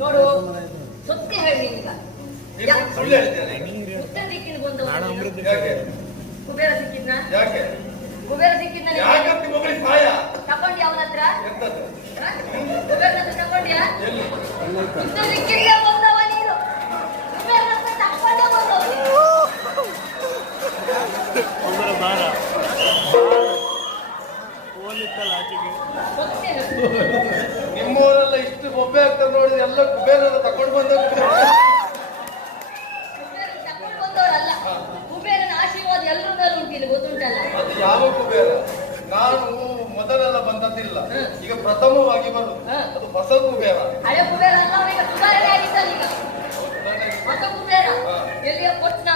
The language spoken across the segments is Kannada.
ನೋಡು ಸತ್ಯ ಹೇಳಿ ಬಂದವ ಯಾಕೆ? ಕುಬೇರ ಸಿಕ್ಕಿದ್ನ? ಯಾಕೆ? ಕುಬೇರ ಸಿಕ್ಕಿದ್ನ ಹತ್ರ? ಹತ್ರ ಬಂದವ ನೀನು? ಕುಬೇರನ ಹತ್ರ ತಕೊಂಡೇ ಬಂದವ ನೀನು. ಫೋನ್ ಇತ್ತಲ್ಲ ಆಚೆಗೆ ಸತ್ಯ ಹೇಳು. ನಿಮ್ಮವರೆಲ್ಲ ಇಷ್ಟು ಬೊಬ್ಬೆ ಆಗ್ತಾರೆ ನೋಡಿದ್ರೆ ಎಲ್ಲ ಕುಬೇರ ತಗೊಂಡು ಬಂದ ಅದು ಯಾವ ಕುಬೇರ? ನಾನು ಮೊದಲೆಲ್ಲ ಬಂದದ್ದಿಲ್ಲ. ಈಗ ಪ್ರಥಮವಾಗಿ ಬರುದು ಅದು ಹೊಸ ಕುಬೇರ.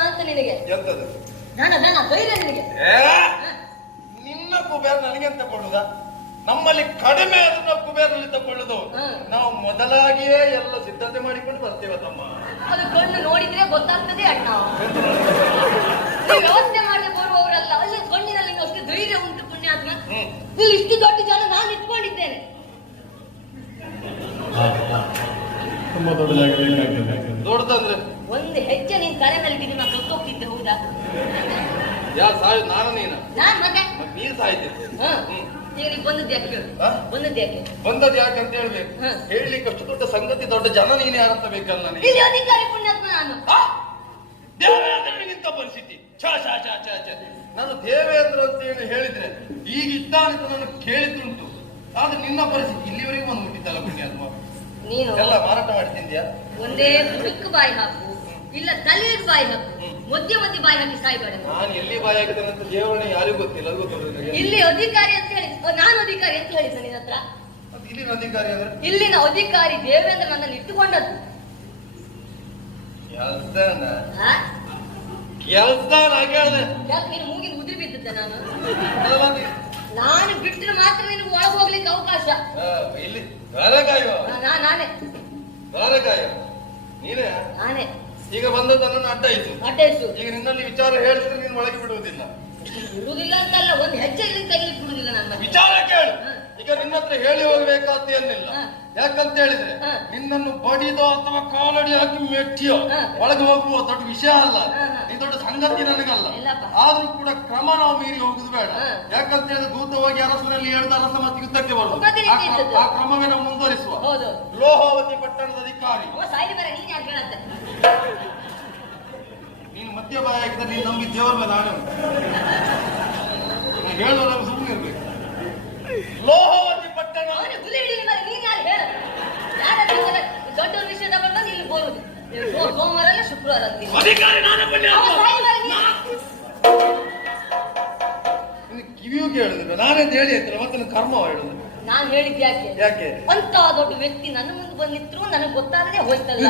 ಅಂತ ನಿನಗೆ? ಎಂತದು? ನಿನಗೆ? ನಿನ್ನ ಕುಬೇರ ನನಗೆಂತ ಕೊಡುದ? ನಮ್ಮಲ್ಲಿ ಕಡಿಮೆ ಅದನ್ನ ಕುಬೇರಲ್ಲಿ ತಗೊಳ್ಳುದು. ನಾವು ಮೊದಲಾಗಿಯೇ ಎಲ್ಲ ಸಿದ್ಧತೆ ಮಾಡಿಕೊಂಡು ಬರ್ತೇವೆ ತಮ್ಮ. ಅದು ಕಣ್ಣು ನೋಡಿದ್ರೆ ಗೊತ್ತಾಗ್ತದೆ ಅಣ್ಣ. ನೀವು ವ್ಯವಸ್ಥೆ ಮಾಡದೆ ಬರುವವರಲ್ಲ. ಅಲ್ಲಿ ಕಣ್ಣಿನಲ್ಲಿ ಅಷ್ಟು ಧೈರ್ಯ ಉಂಟು ಪುಣ್ಯ ಹ್ಮ್. ಇಲ್ಲಿ ಇಷ್ಟು ದೊಡ್ಡ ಜನ ನಾನು ಇಟ್ಕೊಂಡಿದ್ದೇನೆ. ತುಂಬ ದೊಡ್ಡದಂದ್ರೆ. ಒಂದು ಹೆಜ್ಜೆ ನೀನ್ ತಲೆ ಮೇಲೆ ಬಿದ್ದು ನಾನು ಗೊತ್ತೋಗ್ತಿದ್ದೆ ಹೌದಾ? ಯಾ ಸಾಯ್ ನಾನು ನೀನ? ನಾನು ಮತ್ತ್ ನೀನ್ ಸಾಯ್ತಿದ್ದೆ. ಹ್ಮ್. ನೀನ್ ಬಂದದ್ದು ಯಾಕೆ? ಹೇಳು ಹ? ಬಂದದ್ದು ಯಾಕೆ ಬಂದದ್ ಯಾಕಂತ ಹೇಳ್ಬೇಕು. ಹೇಳಲಿಕ್ಕೆ ಅಷ್ಟು ದೊಡ್ಡ ಸಂಗತಿ ದೊಡ್ಡ ಜನ ನೀನ್ ಯಾರಂತ ಬೇಕಲ್ಲ ನನಗೆ. ಇಲ್ಲಿ ಅಧಿಕಾರಿ ಪುಣ್ಯಾತ್ಮ ನಾನು. ಆ? ಪರಿಸ್ಥಿತಿ. ಛ ಛ ಛ ಛ ಛ. ನಾನು ದೇವೇಂದ್ರ ಅಂತ ಹೇಳಿ ಹೇಳಿದ್ರೆ ಈಗ ಇದ್ದಾನಿತ ನಾನು ಕೇಳಿದ್ದುಂಟು. ಆದ್ರೆ ನಿನ್ನ ಪರಿಸ್ಥಿತಿ ಇಲ್ಲಿವರೆಗೂ ಒಂದು ಮುಟ್ಟಿದ್ದಲ್ಲ ಪುಣ್ಯಾತ್ಮ? ನೀನು? ಎಲ್ಲ ಮಾರಾಟ ಮಾಡ್ತಿದ್ಯಾ? ಒಂದೇ ಬುಡಕ್ ಬಾಯಿ ಹಾಕು. ಇಲ್ಲ ತಲೆ ಬಾಯಿ ಹಾಕು. ಹ್ಮ್. ಮಧ್ಯ ಮಧ್ಯ ಬಾಯಿ ಹಾಕಿ ಸಾಯ್ಬೇಡ. ನೀನು. ಎಲ್ಲಿ ಬಾಯಿ ಹಾಕಿದ್ದೇನೆ ಅಂತ ದೇವರನ್ನ ಯಾರಿಗೂ ಗೊತ್ತಿಲ್ಲ. ಅಲ್ವಾ ಇಲ್ಲಿ ಅಧಿಕಾರಿ ಅಂತ ಹೇಳಿ ನಾನು ಅಧಿಕಾರಿ ಅಂತ ಹೇಳಿದ ನಿನ್ನ ಹತ್ರ? ಮತ್ತೆ ಇಲ್ಲಿನ ಅಧಿಕಾರಿ ಅಂದ್ರೆ? ಇಲ್ಲಿನ ಅಧಿಕಾರಿ ದೇವೇಂದ್ರ ನನ್ನನ್ನು ಇಟ್ಟುಕೊಂಡದ್ದು. ಕೆಲ್ಸನ ಆ? ಕೆಲ್ಸ ನಾ ಕೇಳ್ದೆ ಯಾಕೆ ನೀನು ಮೂಗಿಗೆ ಉದುರಿ ಬಿದ್ದಿದ್ದೆ ನಾನು? ಅದೆಲ್ಲ ನೀ- ನಾನು. ಬಿಟ್ಟರೆ ಮಾತ್ರ ನಿನಗೆ ಒಳಗೆ ಹೋಗ್ಲಿಕ್ಕೆ ಅವಕಾಶ. ಆ, ಇಲ್ಲಿ ಗಾರಗಾಯ ನಾ- ನಾ- ನಾನೇ. ನೀನೇ? ನಾನೇ. ಈಗ ಬಂದದನ್ನು ಅಡ್ಡಾಯಿತು. ಅಡ್ಡಾಯಿತು. ಈಗ ನಿನ್ನಲ್ಲಿ ವಿಚಾರ ಹೇಳಿದ್ರೆ ನೀನು ಒಳಗೆ ಬಿಡುವುದಿಲ್ಲ. ಬಿಡುವುದಿಲ್ಲ ಅಂತಲ್ಲ ಒಂದು ಹೆಜ್ಜೆ ನನ್ನ ವಿಚಾರ ಕೇಳು. ಈಗ ನಿನ್ನ ಹತ್ರ ಹೇಳಿ ಹೋಗ್ಬೇಕಾಅಂತ ಏನಿಲ್ಲ. ಯಾಕಂತ ಹೇಳಿದ್ರೆ ನಿನ್ನನ್ನು ಬಡಿದೋ ಅಥವಾ ಕಾಲಡಿ ಹಾಕಿ ಮೆಟ್ಟಿಯೋ. ಒಳಗೆ ಹೋಗುವ ದೊಡ್ಡ ವಿಷಯ ಅಲ್ಲ. ಸಂಗತಿ ನನಗಲ್ಲ. ಆದ್ರೂ ಕೂಡ ಕ್ರಮ ನಾವು ಮೀರಿ ಹೋಗುದು ಬೇಡ. ಯಾಕಂತ ಹೇಳಿದ್ರೆ ದೂತ ಹೋಗಿ ಅರಸನಲ್ಲಿ ಹೇಳ್ದ ಅರಸ ಮತ್ತೆ ಯುದ್ಧಕ್ಕೆ ಆ ಕ್ರಮವೇ ನಾವು ಮುಂದುವರಿಸುವ. ಲೋಹವತಿ ಪಟ್ಟಣದ ಅಧಿಕಾರಿ. ನೀನ್ ಮಧ್ಯ ಬಾಯ ಆಗಿದ್ರೆ ನೀನು ನಮ್ಗೆ ದೇವರ ಮೇಲೆ ಆಣೆ ಉಂಟು. ಹೇಳುವ ನಾವು ಸುಮ್ಮನೆ ಇರ್ಬೇಕು. ಲೋಹವತಿ ಪಟ್ಟಣ ದೊಡ್ಡ ವಿಷಯ ತಗೊಂಡು ಬಂದು ಇಲ್ಲಿ ಬರುದು ಸೋಮವಾರ ಅಲ್ಲ ಶುಕ್ರವಾರ ಅಂತೀನಿ ಅಧಿಕಾರಿ ನಾನು ಬನ್ನಿ ಅವ ಸಾಯಿ ಬೇರೆ ನೀನು. ಕಿವಿಯೂ ಕೇಳುದಿಲ್ಲ ನಾನೇ ಹೇಳಿ ಅಂತಿಲ್ಲ ಮತ್ತೆ ನನ್ನ ಕರ್ಮ ಹೇಳುದು ನಾನು ಹೇಳಿದ್ ಯಾಕೆ? ಯಾಕೆ? ಅಂತ ದೊಡ್ಡ ವ್ಯಕ್ತಿ ನನ್ನ ಮುಂದೆ ಬಂದಿದ್ರು ನನಗೆ ಗೊತ್ತಾಗದೆ ಹೋಯ್ತಲ್ಲ.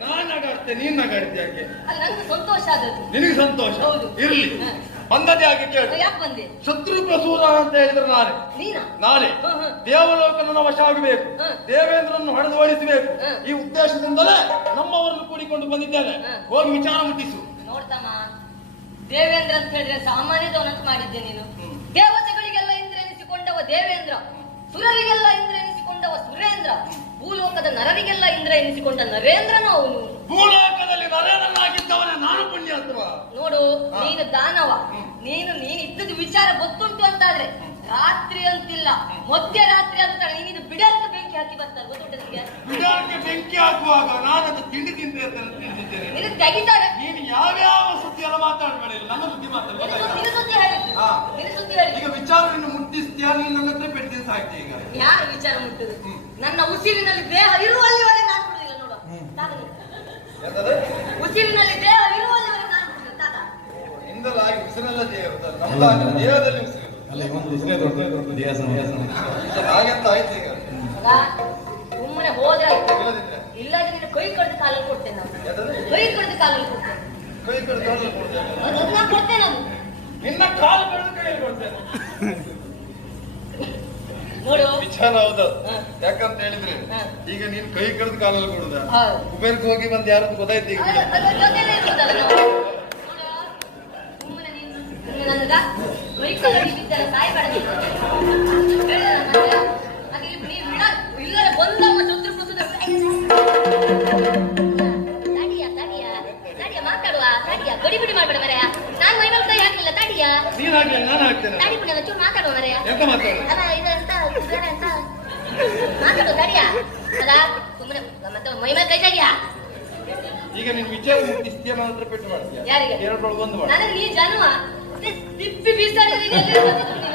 ನಾನು ನಗಾಡ್ತೆ ನೀನ್ ನಗಾಡ್ತೆ ಯಾಕೆ? ಅಲ್ಲಿ ನಂಗೆ ಸಂತೋಷ ಆದದ್ದು. ನಿನಗೆ ಸಂತೋಷ? ಹೌದು. ಇರ್ಲಿ. ಹ. ಆಗಿ ಯಾಕೆ ಕೇಳು ಶತ್ರು ಪ್ರಸೂರ ಅಂತ ಹೇಳಿದ್ರು ನಾನೇ. ನೀನಾ. ದೇವಲೋಕನ ವಶ ಆಗಬೇಕು ದೇವೇಂದ್ರನನ್ನು ದೇವೇಂದ್ರನ್ನು ಹೊಡೆದು ಓಡಿಸಬೇಕು ಈ ಉದ್ದೇಶದಿಂದಲೇ ನಮ್ಮವರನ್ನು ಕೂಡಿಕೊಂಡು ಬಂದಿದ್ದೇನೆ. ಹೋಗಿ ವಿಚಾರ ಮುಟ್ಟಿಸು. ನೋಡ್ತಮ್ಮ ದೇವೇಂದ್ರ ಅಂತ ಹೇಳಿದ್ರೆ ಸಾಮಾನ್ಯದವನಂತ ಮಾಡಿದ್ದೆ ನೀನು. ದೇವತೆಗಳಿಗೆಲ್ಲ ಇಂದ್ರ ಎನಿಸಿಕೊಂಡವ ದೇವೇಂದ್ರ. ಸುರರಿಗೆಲ್ಲ ಇಂದ್ರ ಎನಿಸಿಕೊಂಡವ ಸುರೇಂದ್ರ ಭೂಲೋಕದ ನರರಿಗೆಲ್ಲ ಇಂದ್ರ ಎನಿಸಿಕೊಂಡ ನರೇಂದ್ರನು ಅವನು. ಭೂಲೋಕದಲ್ಲಿ ನರೇಂದ್ರನಾಗಿದ್ದವನೇ ನಾನು ಪುಣ್ಯಾತ್ಮ. ನೋಡು ನೀನು ದಾನವ. ನೀನು ನೀನು ಇದ್ದದ ವಿಚಾರ ಗೊತ್ತುಂಟು ಅಂತಾದ್ರೆ ರಾತ್ರಿ ಅಂತಿಲ್ಲ ಮಧ್ಯರಾತ್ರಿ ಅಂತ ನೀನು ಬಿಡಕ್ಕೆ ಬೆಂಕಿ ಹಾಕಿ ಬರ್ತಾರೆ ಗೊತ್ತುಂಟು ನಿಮಗೆ ಬೆಂಕಿ ಹಾಕುವಾಗ ನಾನದು ತಿಂಡಿ ತಿಂದೆ ಅಂತ ತಿಂದಿದ್ದೇನೆ. ನೀನು ತೆಗಿತಾರೆ. ನೀನು ಯಾವ್ಯಾವ ಸುದ್ದಿ ಎಲ್ಲ ಮಾತಾಡಬೇಡ. ನನ್ನ ಸುದ್ದಿ ಮಾತಾಡ ನಿನ್ನ ಸುದ್ದಿ- ಹೇಳಿ. ನಿನ್ನ ಸುದ್ದಿ ಹೇಳಿ. ಈಗ ವಿಚಾರವನ್ನು ಮುಟ್ಟಿಸ್ತೀಯಾ ನೀನು ನನ್ನ ಹತ್ರ ಯಾರು ವಿಚಾರ ಮುಟ್ಟುದು ನನ್ನ ಉಸಿರಿನಲ್ಲಿ ದೇಹ ಇರುವಲ್ಲಿವರೆಗೆ ನಾನು ಬಿಡುದಿಲ್ಲ ನೋಡು. ತಾತ. ಎಂತದು? ಉಸಿರಿನಲ್ಲಿ ದೇಹ ಇರುವಲ್ಲಿವರೆಗೆ ನಾನು ಬಿಡುದಿಲ್ಲ ತಾತ. ನಿಂದಲಾಗಿ ಉಸಿರೆಲ್ಲ ದೇಹದ ನಮ್ಮ ದೇಹದಲ್ಲಿ ಉಸಿರು. ಅಲ್ಲ ಉಸಿರೇ ದೊಡ್ಡ ಹಾಗೆಂತ ಆಯ್ತು ಈಗ? ಸುಮ್ಮನೆ ಹೋದ್ರೆ ಆಯ್ತು. ಇಲ್ಲಾದ್ರೆ ನಿನ್ನ ಕೈ ಕಡ್ದು ಕಾಲಲ್ಲಿ ಕೊಡ್ತೇನೆ ನಾನು. ಕೈ ಕಡ್ದು ಕಾಲಲ್ಲಿ ಕೊಡ್ತೇನೆ. ಕೈ ಕಡೆ ಕಾಲು ಕೊಡ್ತೇನೆ. ಕೊಡ್ತೇನೆ ನಾನು. ನಿನ್ನ ಕಾಲು ಕಳೆದು ಕೈಯಲ್ಲಿ ಕೊಡ್ತೇನೆ. ವಿಚಾರ ಹೌದು ಯಾಕಂತ ಹೇಳಿದ್ರೆ ಈಗ ನೀನ್ ಕೈ ಕಡ್ದು ಕಾಲಲ್ಲಿ ಕೊಡುದ. ಕುಬೇರ್ಗೆ ಹೋಗಿ ಬಂದ್ ಯಾರು ಗೊತ್ತಾಯ್ತು ಈಗ ಅದು- ನೀನ್ ಹಾಕ್ಲಿ ನಾನು ಹಾಕ್ತೇನೆ ತಡಿ ಬಿಡ ಚೂರು ಮಾತಾಡುವ ಮರೆಯ ಎಂತ ಮಾತಾಡ ಅಲ್ಲ ಇದು ಎಂತ ಬೇರೆ ಎಂತ ಮಾತಾಡು ತಡಿಯ ಅಲ್ಲ ಸುಮ್ಮನೆ ಮತ್ತೆ ಮೈ ಮೇಲೆ ಕೈ ತಡಿಯ ಈಗ ನಿನ್ ವಿಚಾರ ಮುಗಿಸ್ತೀಯ ನನ್ನ ಹತ್ರ ಪೆಟ್ಟು ಮಾಡ್ತೀಯ? ಯಾರಿಗೆ? ಎರಡರೊಳಗೆ ಒಂದು ಮಾಡ ನನಗೆ ನೀ ಜನ್ಮ ತಿ- ತಿಪ್ಪಿ ಬೀಸಾಡಿದ್ರೆ ನೀನು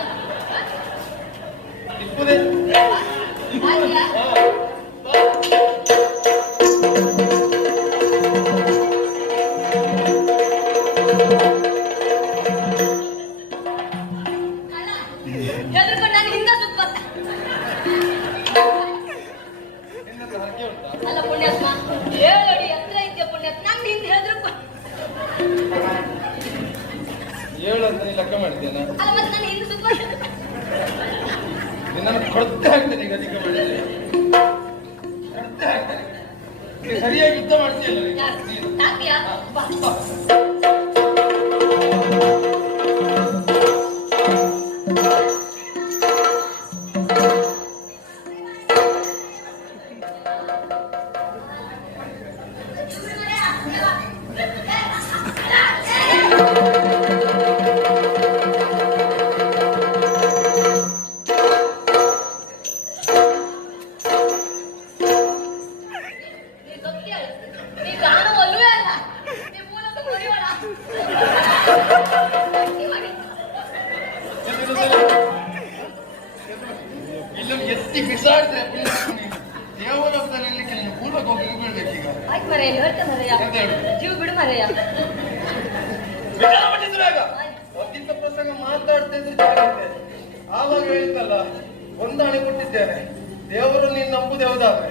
ಮಾಡಿದ್ದೇನೆ. ನಿನ್ನನ್ನು ಕೊಡ್ತೆ ಹಾಕ್ತೇನೆ ಕೊಡ್ತೆ ಹಾಕ್ತೇನೆ. ಸರಿಯಾಗಿ ಯುದ್ಧ ಮಾಡ್ತೀಯಲ್ಲ ನೀನು. ಎತ್ತಿ ಬಿಸಾಡಿದ್ರೆ ದೇವರೊಬ್ಬ ನಿಲ್ಲಿಕ್ಕೆ ನೀನು ಪೂರ್ವಕ್ಕೆ ಹೋಗಿ ಬೀಳ್ಬೇಕೀಗ ಆಯ್ತು ಮರೆಯ ಹೇಳ್ತೆ ಮರೆಯ. ಜೀವ ಬಿಡು ಮರೆಯ. ಆಗ ಪ್ರಸಂಗ ಮಾತಾಡ್ತಾ ಇದ್ರೆ. ಆವಾಗ ಹೇಳಿದ್ದಲ್ಲ ಹೊಂದಾಣೆ ಕೊಟ್ಟಿದ್ದೇನೆ. ದೇವರು ನೀನು ನಂಬುದು ಯಾವುದಾದ್ರೆ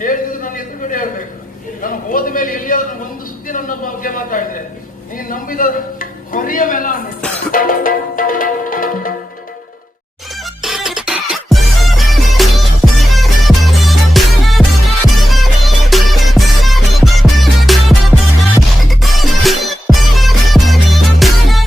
ಹೇಳಿದ್ರೆ ನಾನು ಎದುರುಗಡೆ ಹೇಳ್ಬೇಕು. ನಾನು ಹೋದ ಮೇಲೆ ಎಲ್ಲಿಯಾದ್ರೂ ಒಂದು ಸುದ್ದಿ ನನ್ನ ಬಗ್ಗೆ ಮಾತಾಡಿದ್ರೆ ನೀನು ನಂಬಿದ ಹೊರಿಯ ಮೇಲೆ